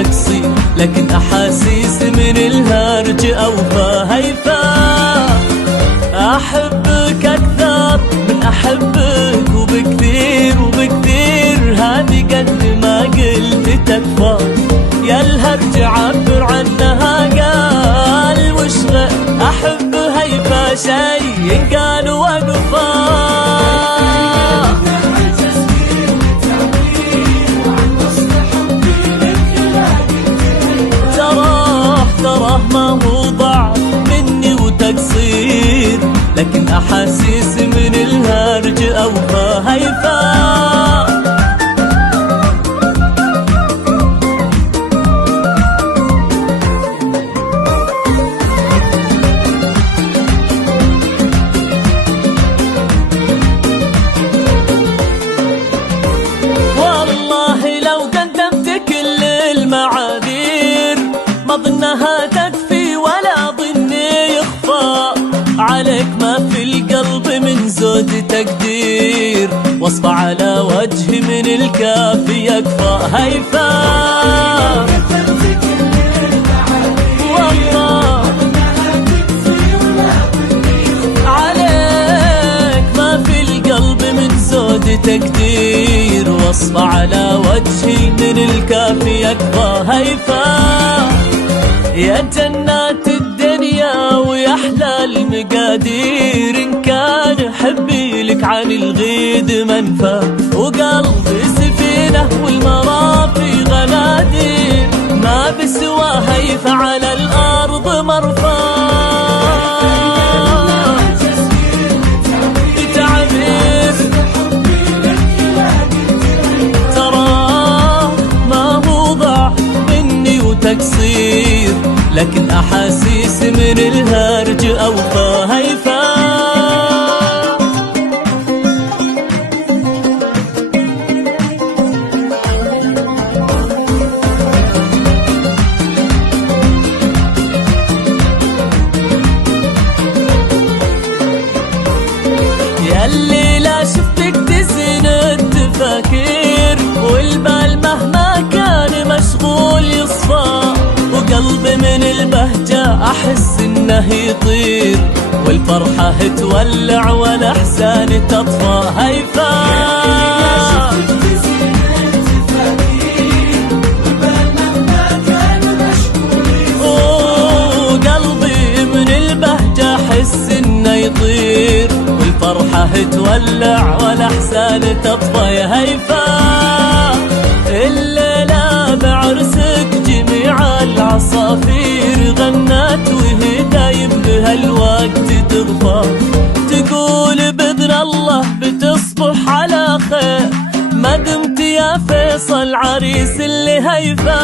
وتقصير، لكن أحاسيس من الهرج أوفى هيفا. أحبك أكثر من أحبك وبكثير وبكثير، هذه قد ما قلت تكفى. يا الهرج عبر عنها قال وشغل، أحب هيفا شي ينقال وقفا. تراه ما هو ضعف مني وتقصير، لكن أحاسيس من الهرج أوفى هيفا. والله لو قدمت كل المعاذير ما ظنها تكفي ولا ظني يخفى. عليك ما في القلب من زود تقدير، وصف على وجهي من الكافي يكفى هيفا. والله عليك ما في القلب من زود تقدير، وصف على وجهي من الكافي يكفى هيفا. يا جنات الدنيا ويا أحلى المقادير، إن كان حبي لك عن الغيد منفى، وقلبي سفينة والمرافي غنادير، ما بسوى هيفا على الأرض مرفى. تعبير تراه ما هو ضعف مني وتقصير، لكن أحاسيس من الهرج أوفى هيفا. ياللي لا شفتك تزن التفاكير، والبال مهما كان مشغول يصفى، وقلبي من البهجة أحس إنه يطير، والفرحة تولع والأحزان تطفى هيفا. وقلبي من البهجة أحس إنه يطير، والفرحة تولع والأحزان تطفى يا هيفا. الليلة بعرسك جميع العصافير غنت، وهي دايم بهالوقت تغفى، تقول بإذن الله بتصبح على خير، ما دمت يا فيصل عريس اللي هيفا.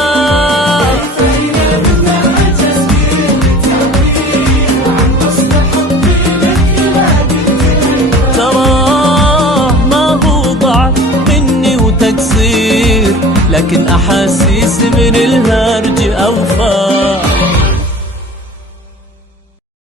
تراه ما هو ضعف مني وتقصير، لكن أحاسيس من الهرج أوفى.